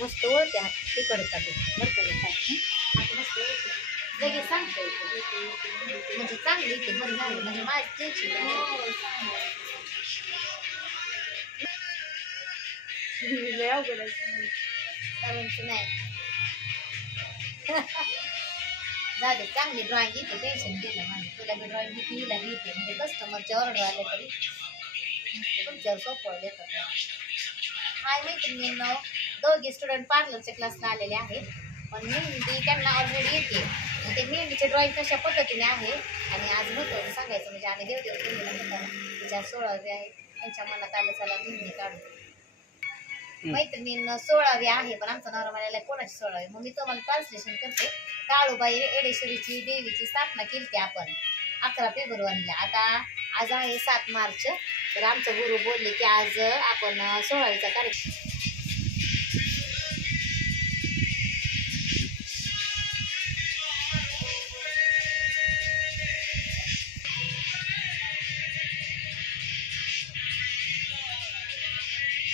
मस्त ओळते हात तिकडचा बरं का काय हात मस्त ओळते लगेच सांगता येते म्हणजे चांगली ते बरं झालं म्हणजे माझं टेन्शन लय अवघड आहे करायचं नाही जाऊ दे चांगली ड्रॉइंग येते टेन्शन गेलं म्हणजे तुला मी ड्रॉइंग हिला येते म्हणजे कस्टमरच्या ऑर्डर आले तरी तुमच्यावर सोपं देतात हाय मैत्रिणींनो दोघी स्टुडंट पार्लरच्या क्लासला आलेले आहेत पण मेहंदी त्यांना ऑलरेडी येते ते मेहंदीचे ड्रॉइंग कशा पद्धतीने आहे आणि आज महत्त्वाचं सांगायचं म्हणजे आम्ही देवदेव मेहंदीला म्हणताना तिच्या 16वी आहे त्यांच्या मनात आलं चला मेहंदी काढू मैत्रिणींना 16वी आहे पण आमचा नवरा म्हणाला कोणाची 16वी मग मी तुम्हाला ट्रान्सलेशन करते काळूबाई एडेश्वरीची देवीची स्थापना केली आपण 11 फेब्रुवारीला आता आज आहे 7 मार्च तर आमचे गुरु बोलले की आज आपण 16वीचा कार्यक्रम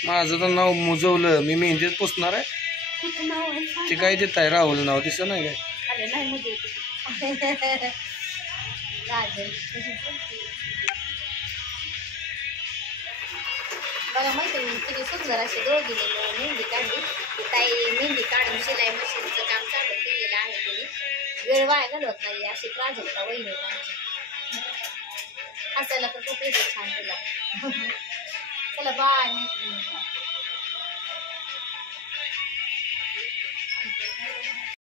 माझं तर नाव मुजवलं मी मेहंदीत पुसणार आहे कुठं नाव आहे ते काय देत आहे राहुल नाव दिसत नाही काय अरे नाही म्हणजे बघा मैत्रिणी किती सुंदर अशी दोघीने मेहंदी काढली ती ताई मेहंदी काढून शिलाई मशीनचं काम चालू केलेलं आहे तिने वेळ वाया घालवत नाही अशी प्राजक्ता वहिनी होत आमची हसायला तर खूप येते छान तुला चला बाय मैत्रिणी